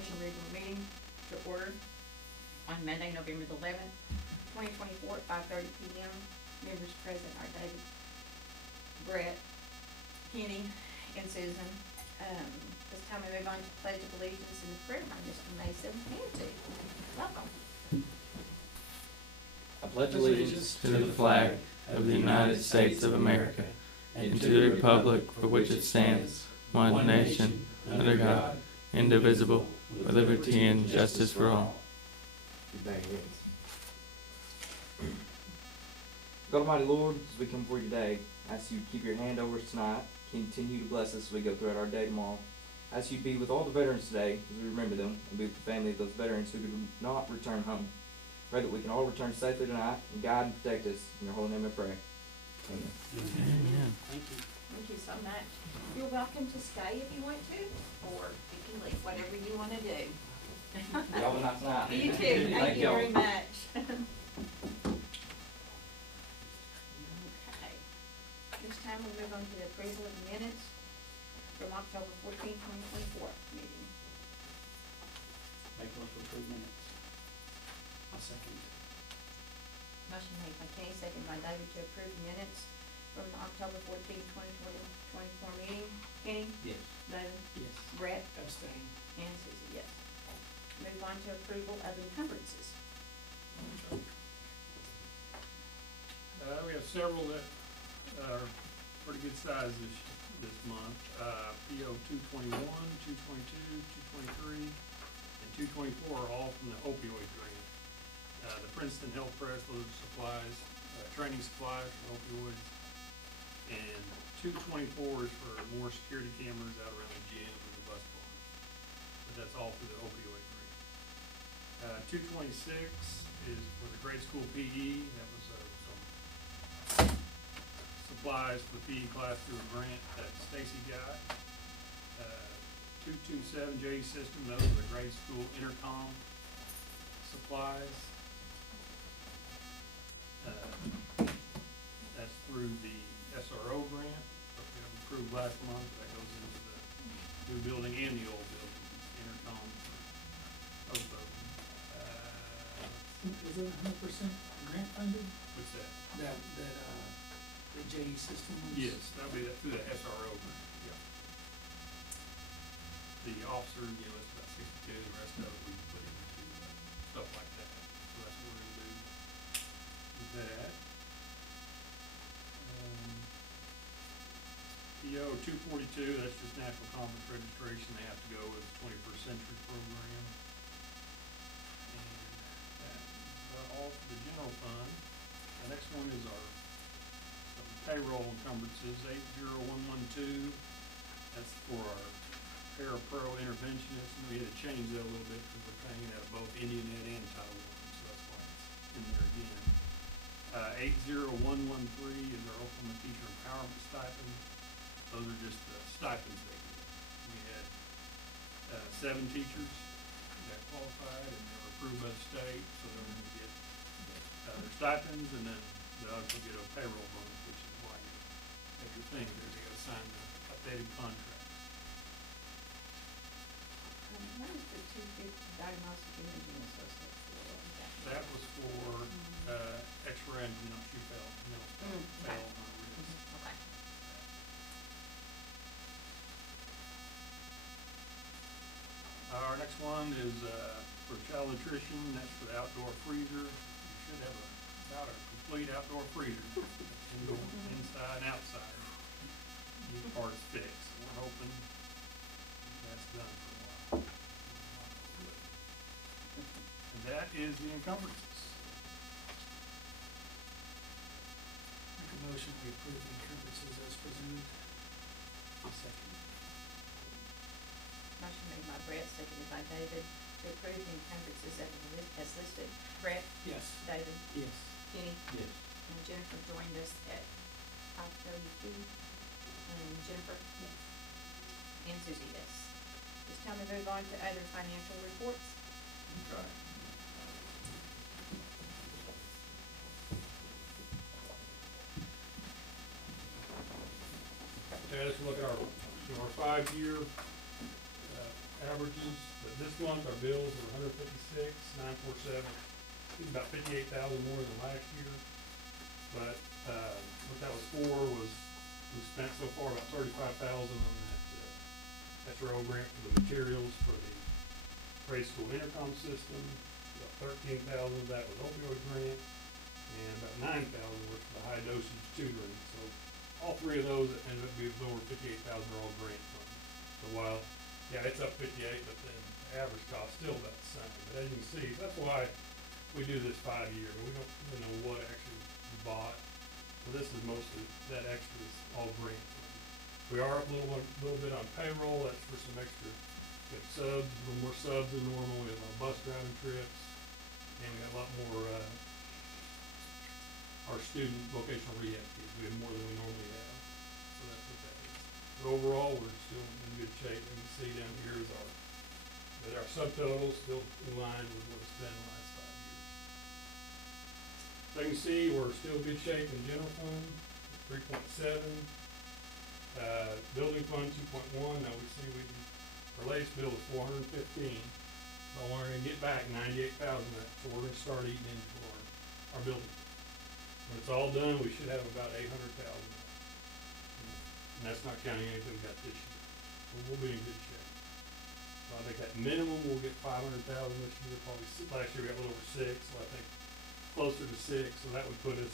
Commission regular meeting to order on Monday, November the 11th, 2024 at 5:30 p.m. Members present are David, Brett, Kenny, and Susan. This time we move on to Pledge of Allegiance and the prayer by Mr. Mason Hanty. Welcome. I pledge allegiance to the flag of the United States of America and to the republic for which it stands, one nation, under God, indivisible, with liberty and justice for all. God Almighty Lord, as we come before you today, I ask you to keep your hand over us tonight, continue to bless us as we go throughout our day tomorrow. I ask you to be with all the veterans today as we remember them, and be with the family of those veterans who could not return home. Pray that we can all return safely tonight, and guide and protect us. In your holy name I pray. Amen. Amen. Thank you. Thank you so much. You're welcome to stay if you want to, or you can leave, whatever you want to do. Y'all have a nice night. You too. Thank you very much. Okay. This time we'll move on to the approval of the minutes from October 14, 2024 meeting. Make motion to approve minutes. I'll second. Motion made by Kenny, second by David to approve the minutes from the October 14, 2024 meeting. Kenny? Yes. David? Yes. Brett? Abstain. And Susie, yes. Move on to approval of encumbrances. We have several that are pretty good size this month. PO 221, 222, 223, and 224 are all from the opioid grant. The Princeton Health Press, those are supplies, training supplies for opioids, and 224 is for more security cameras out around the gym and the bus barn. But that's all through the opioid grant. 226 is for the grade school PE. That was some supplies for the PE class through a grant that Stacy got. 227 J system, those are the grade school intercom supplies. That's through the SRO grant, but we have approved last month. That goes into the new building and the old building, intercom for both of them. Is it 100% grant funded? What's that? The JE system was? Yes, that'll be through the SRO grant, yeah. The officer, it's about 62, the rest of it we can put into stuff like that. So that's what we're gonna do with that. PO 242, that's just National Conference registration. They have to go with the 21st Century Program. And that's all for the general fund. The next one is our payroll encumbrances, 80112. That's for our parapro interventionists, and we had to change that a little bit because we're paying out of both Indianet and Title I, so that's why it's in there again. 80113 is our Oklahoma Teacher Empowerment Stipend. Those are just the stipends they get. We had 7 teachers that qualified, and they were approved by the state, so they're going to get their stipends, and then they also get a payroll bonus, which is why you have your thing there. They got to sign the updated contracts. What is the 250 diagnostic imaging associate for? What was that? That was for X-ray and she fell on her wrist. Okay. Our next one is for child nutrition. That's for the outdoor freezer. You should have about a complete outdoor freezer, indoor, inside and outside. Need parts fixed. So we're hoping that's done for a while. And that is the encumbrances. Make a motion, we approve the encumbrances as presented. I'll second. Motion made by Brett, seconded by David, to approve the encumbrances as listed. Brett? Yes. David? Yes. Kenny? Yes. And Jennifer joined us at 5:32. And Jennifer? Yes. And Susie, yes. This time we move on to other financial reports. Okay. Okay, let's look at our 5-year averages, but this month our bills are $156,947. It's about 58,000 more than last year. But, what that was for was, we spent so far about 35,000 on that, SRO grant for the materials for the grade school intercom system. About 13,000 of that was opioid grant, and about 9,000 was for the high dosage tutoring. So all three of those ended up being over 58,000 are all grant funds. So while, yeah, it's up 58, but then the average cost still about the same. But as you can see, that's why we do this 5 year. We don't really know what actually we bought. So this is mostly, that extra is all grant funded. We are up a little bit on payroll. That's for some extra, we have subs, a little more subs than normal. We have bus driving trips, and we got a lot more, our student vocational rehab kids. We have more than we normally have. So that's what that is. But overall, we're still in good shape. And you can see down here is our subtotals still in line with what it's been the last 5 years. So you can see we're still in good shape in general fund, 3.7. Building fund 2.1. Now we see our latest bill is 415. But we're gonna get back 98,000 of that, so we're gonna start eating into our building fund. When it's all done, we should have about 800,000. And that's not counting anything we got this year. So we'll be in good shape. So I think at minimum, we'll get 500,000 this year, probably last year we got a little over 6, so I think closer to 6, so that would put us,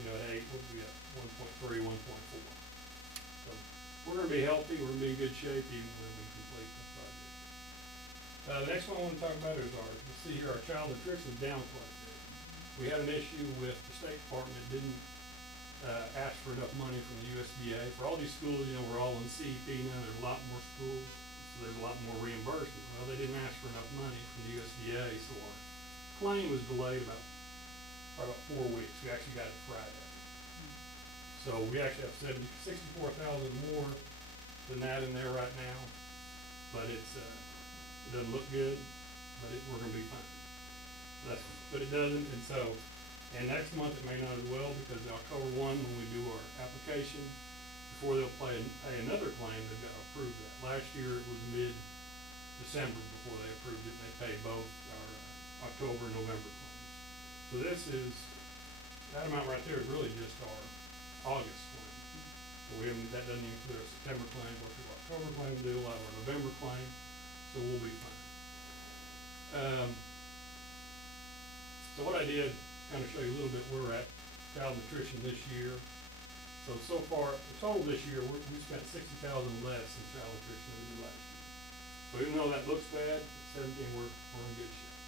at 8, what would we at, 1.3, 1.4. So we're gonna be healthy, we're gonna be in good shape even when we complete the project. The next one I wanna talk about is you'll see here, our child nutrition is down quite a bit. We had an issue with the State Department didn't ask for enough money from the USDA. For all these schools, we're all in CEP now, there's a lot more schools, so there's a lot more reimbursement. Well, they didn't ask for enough money from the USDA, so our claim was delayed probably about 4 weeks. We actually got it Friday. So we actually have 64,000 more than that in there right now, but it doesn't look good, but we're gonna be fine. But it doesn't, and next month it may not as well, because October 1, when we do our application, before they'll pay another claim, they've got to approve that. Last year it was mid-December before they approved it, and they paid both our October and November claims. So that amount right there is really just our August claim. So that doesn't include our September claim, or our October claim, we'll have our November claim, so we'll be fine. So what I did, kind of show you a little bit where we're at child nutrition this year. So far, the total this year, we spent 60,000 less in child nutrition than we did last year. So even though that looks bad, at 17, we're in good shape.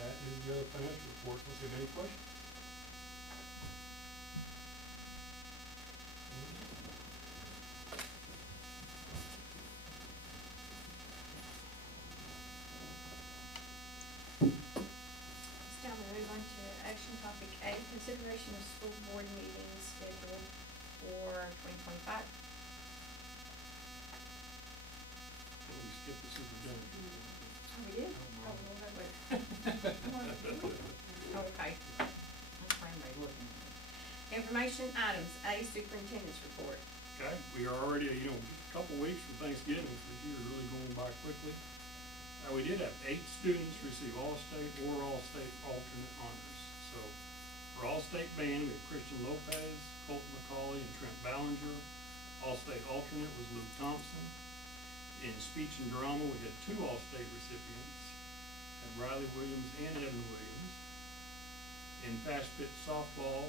That is the other financial reports. Let's see if any questions. Topic A, consideration of school board meetings scheduled for 2025. Well, we skipped the superintendent report. Oh, we did? Oh, well, wait. Okay. That's why everybody looking at me. Information items, A, superintendent's report. Okay, we are already, just a couple weeks from Thanksgiving, so this year is really going by quickly. We did have 8 students receive All-State or All-State alternate honors. So, for All-State band, we have Christian Lopez, Colton McCauley, and Trent Ballinger. All-State alternate was Luke Thompson. In speech and drama, we had 2 All-State recipients, had Riley Williams and Evan Williams. In fast pitch softball,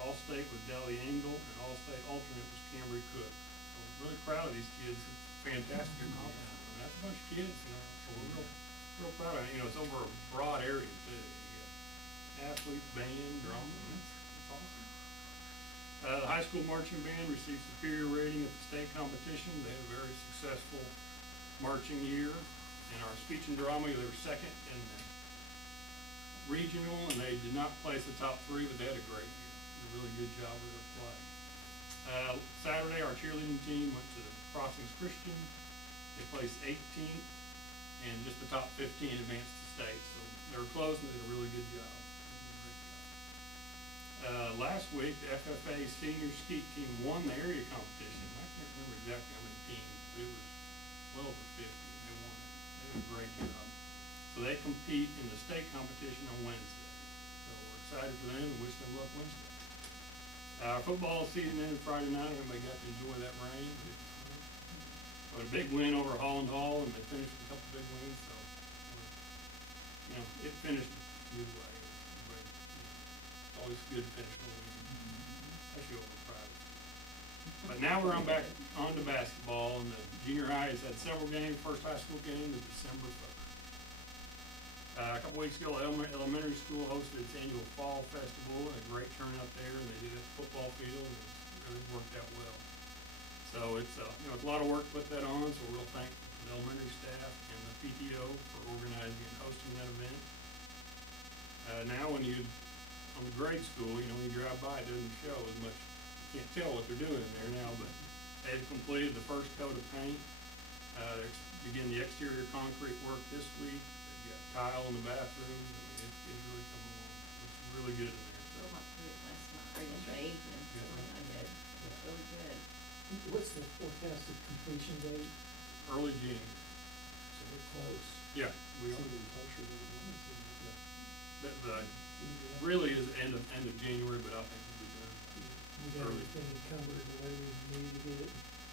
All-State was Dally Engel, and All-State alternate was Cambry Cook. So we're really proud of these kids. It's fantastic accomplishment. I mean, that's a bunch of kids, so we're real proud of it. It's over a broad area too. Athletes, band, drama, that's awesome. The high school marching band received superior rating at the state competition. They had a very successful marching year. In our speech and drama, they were second in the regional, and they did not place the top 3, but they had a great year. Did a really good job with their play. Saturday, our cheerleading team went to the Crossings Christian. They placed 18th, and just the top 15 advanced to state. So they were close, and they did a really good job. Last week, the FFA senior skeet team won the area competition. I can't remember exactly how many teams, So they compete in the state competition on Wednesday. So we're excited for them and wish them luck Wednesday. Our football season ended Friday night. Everybody got to enjoy that rain. But a big win over Holland Hall, and they finished with a couple big wins. So, you know, it finished a good way. It's always good to finish a win, especially over Friday. But now we're back on to basketball, and the junior high has had several games. First high school game is December 3rd. A couple weeks ago, elementary school hosted its annual fall festival. A great turnout there, and they did it at the football field, and it really worked out well. So it's it's a lot of work to put that on. So we'll thank the elementary staff and the PTO for organizing and hosting that event. Now, when you on the grade school, when you drive by, it doesn't show as much. You can't tell what they're doing in there now, but they've completed the first coat of paint. They're begin the exterior concrete work this week. Tile in the bathrooms. I mean, it's really coming along. Looks really good in there. So. I went through it last night, or yesterday evening, something like that. It looks really good. What's the forecasted completion date? Early June. So we're close. Yeah, we are. Even closer than it was. The really is end of January, but I think we'll be done. We got Early. everything encumbered the way we need to get it.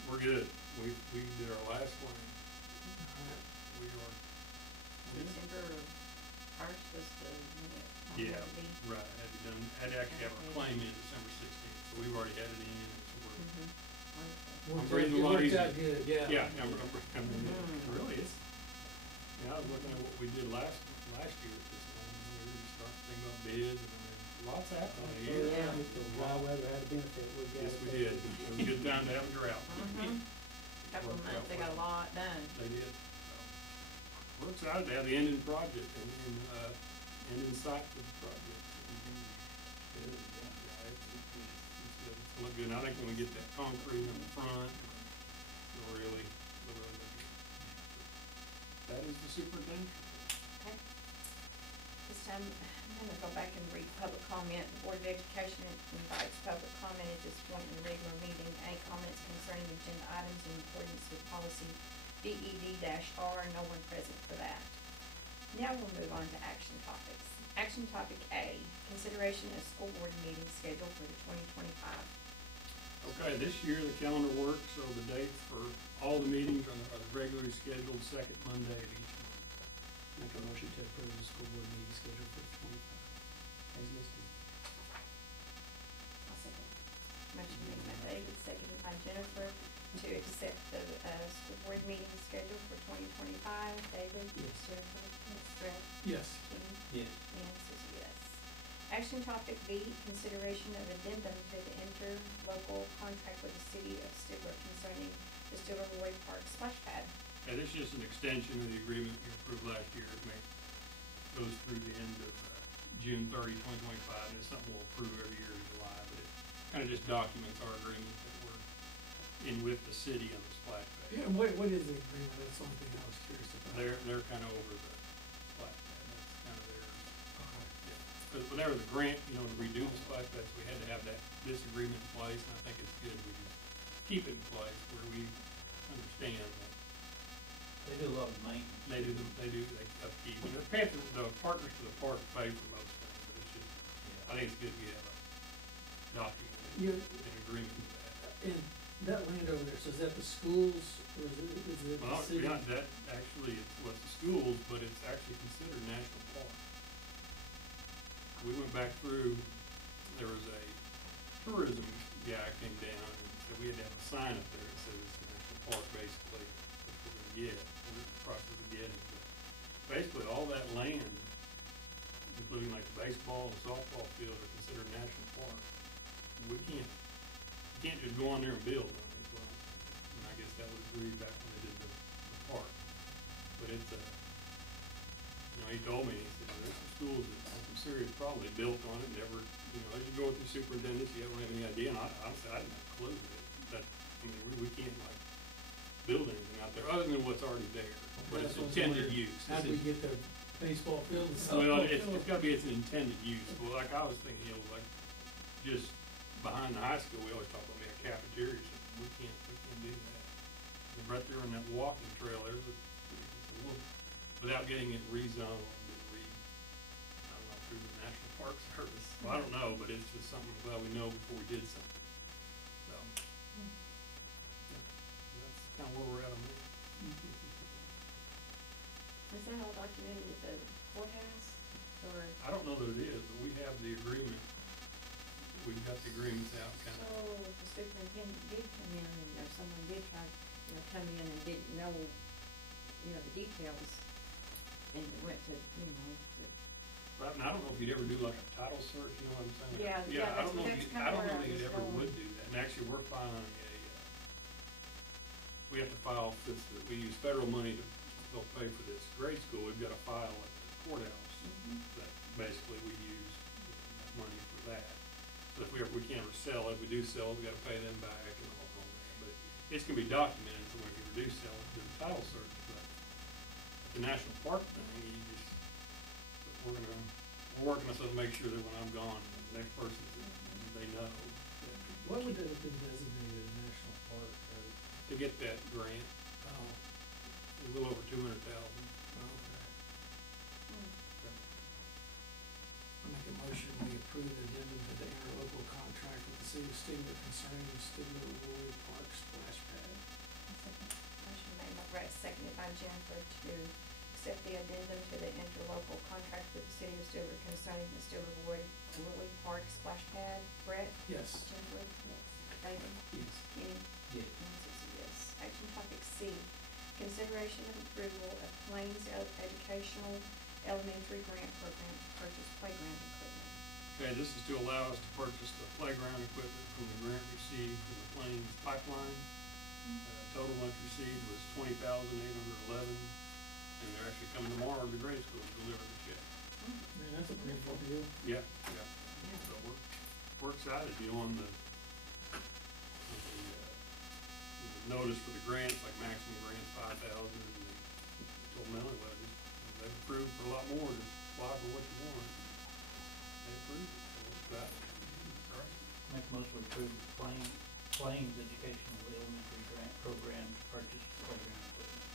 We're good. We did our last one. Alright. We are. December first was the, Yeah, had to be. right. Had to actually have our claim in December 16th, so we've already had it in. And so we're. Wonderful. Worked breathing a out- lot it worked easier. out good, yeah. Yeah, I mean, it really is. Yeah, I was looking at what we did last year at this time. We were just starting to think about bids, and I mean, lots happening here. Yeah. If the dry weather had a benefit, we got Yes, it. we did. It was a good time to have a drought. Couple of months, they got a lot done. They did. So, we're excited to have the ending project and end in sight for the project. Good, yeah, it's good. It's look good. And I think when we get that concrete in the front, we'll really look good. That is the superintendent. Okay. This time, I'm gonna go back and read public comment. The Board of Education invites public comment at this point in the regular meeting. Any comments concerning agenda items in accordance with policy DED-R, no one present for that. Now we'll move on to action topics. Action topic A, consideration of school board meeting schedule for the 2025. Okay, this year the calendar works, so the dates for all the meetings are the regularly scheduled second Monday of each month. Make a motion to approve the school board meeting schedule for 25, as listed. I'll second. Motion made by David, seconded by Jennifer, to accept the, school board meeting schedule for 2025. David? Yes. Jennifer? Yes. Brett? Yes. Kenny? Yes. And Susie, yes. Action topic B, consideration of addendum to the interlocal contract with the city of Stigler concerning the Stigler Roy Park splash pad. Yeah, this is just an extension of the agreement you approved last year. Goes through the end of June 30, 2025, and it's something we'll approve every year in July, but it kind of just documents our agreement that we're in with the city on the splash pad. Yeah, and what is the agreement? That's the only thing I was curious about. They're kind of over the splash pad. That's kind of theirs. Okay. Yeah. Because whenever the grant, to redo the splash pad, so we had to have this agreement in place, and I think it's good we just keep it in place where we understand that They do a lot of maintenance. they upkeep. And the partners to the park pay for most things, but it's just, I think it's good we have a documented Yeah. an agreement with that. And that land over there, so is that the schools, or is it Well, the city? yeah, that actually, it's the schools, but it's actually considered national park. We went back through, there was a tourism guy came down and said we had to have a sign up there that says it's a national park, basically, which we're gonna get, we're in the process of getting, but basically all that land, including like the baseball and softball field, are considered national park. We can't, you can't just go on there and build on it, is what I'm saying. And I guess that was agreed back when they did the park. But it's he told me, he said, there's some schools that have some serious problems, they built on it, never, as you go with your superintendents, you don't have any idea, and honestly, I didn't have a clue that, we can't like build anything out there, other than what's already there, but it's That's what I was intended wondering. use. How do we get the baseball field and Well, softball it's field? gotta be, it's an intended use, well, like I was thinking, like, just behind the high school, we always talk about maybe a cafeteria or something, we can't do that. And right there on that walking trail, there's so without getting it rezoned and I don't know, through the National Park Service. Well, I don't know, but it's just something I'm glad we know before we did something. So, yeah, that's kinda where we're at on that. Is that all documented at the courthouse, or? I don't know that it is, but we have the agreement. We've got the agreements out, So kinda. if the superintendent did come in and, or someone did try, come in and didn't know, the details, and it went to, Right, and I don't know if you'd ever do like a title search, you know what I'm saying? Yeah, Yeah, I don't know that's if you, kinda I don't where know I that you'd was ever going. would do that, and actually, we're filing we have to file this, we use federal money to help pay for this grade school, we've gotta file at the courthouse. That basically we use, that money for that. So if we can't ever sell it, we do sell it, we gotta pay them back and all that, but it's gonna be documented, so if you ever do sell it, do the title search, but the national park thing, you just, we're working on something to make sure that when I'm gone, the next person, they know that What would that have been designated a national park, or, to get that grant, oh, a little over 200,000. okay. I make a motion, we approve the addendum to the interlocal contract with the city of Stigler concerning the Stigler Roy Park splash pad. Motion made by Brett, seconded by Jennifer to accept the addendum to the interlocal contract with the city of Stigler concerning the Stigler Roy Park splash pad. Brett? Yes. Jennifer? Yes. David? Yes. Kenny? Yes. And Susie, yes. Action topic C, consideration of approval of Plains Educational Elementary Grant Program to purchase playground equipment. Okay, this is to allow us to purchase the playground equipment from the grant received from the Plains Pipeline. Total much received was $20,811, and they're actually coming tomorrow to the grade school to deliver the check. Man, that's a pretty full deal. Yeah. Yeah. So we're excited, on the notice for the grants, like maximum grants 5,000, and they told Melanie, well, they've approved for a lot more, just apply for what you want. They approved, so we're excited. All right. Make a motion to approve the Plains Educational Elementary Grant Program to purchase playground equipment.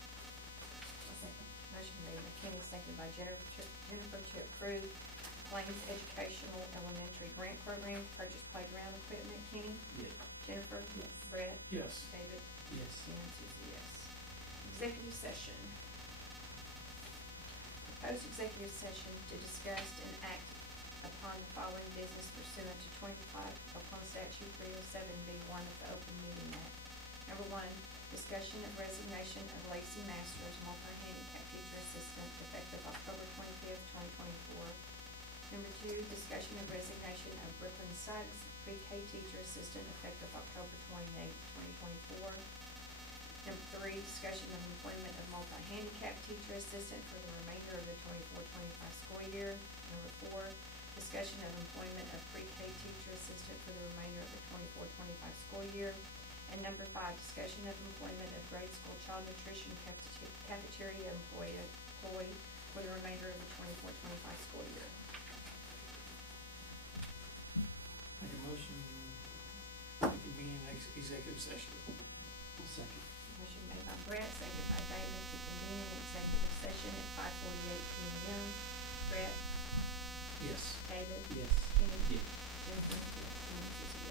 Motion made by Kenny, seconded by Jennifer to approve Plains Educational Elementary Grant Program to purchase playground equipment. Kenny? Yes. Jennifer? Yes. Brett? Yes. David? Yes. And Susie, yes. Executive session. Proposed executive session to discuss and act upon the following business pursuant to 25 Oklahoma Statute 307B1 of the Open Meeting Act. Number one, discussion of resignation of Lacey Masters, multi-handicap teacher assistant, effective October 25th, 2024. Number two, discussion of resignation of Brooklyn Suggs, pre-K teacher assistant, effective October 28th, 2024. Number three, discussion of employment of multi-handicap teacher assistant for the remainder of the 24-25 school year. Number four, discussion of employment of pre-K teacher assistant for the remainder of the 24-25 school year. And number five, discussion of employment of grade school child nutrition cafeteria employee for the remainder of the 24-25 school year. Make a motion, to convene an executive session. I'll second. Motion made by Brett, seconded by David to convene an executive session at 5:48 p.m. Brett? Yes. David? Yes. Kenny? Yes. Jennifer? And Susie,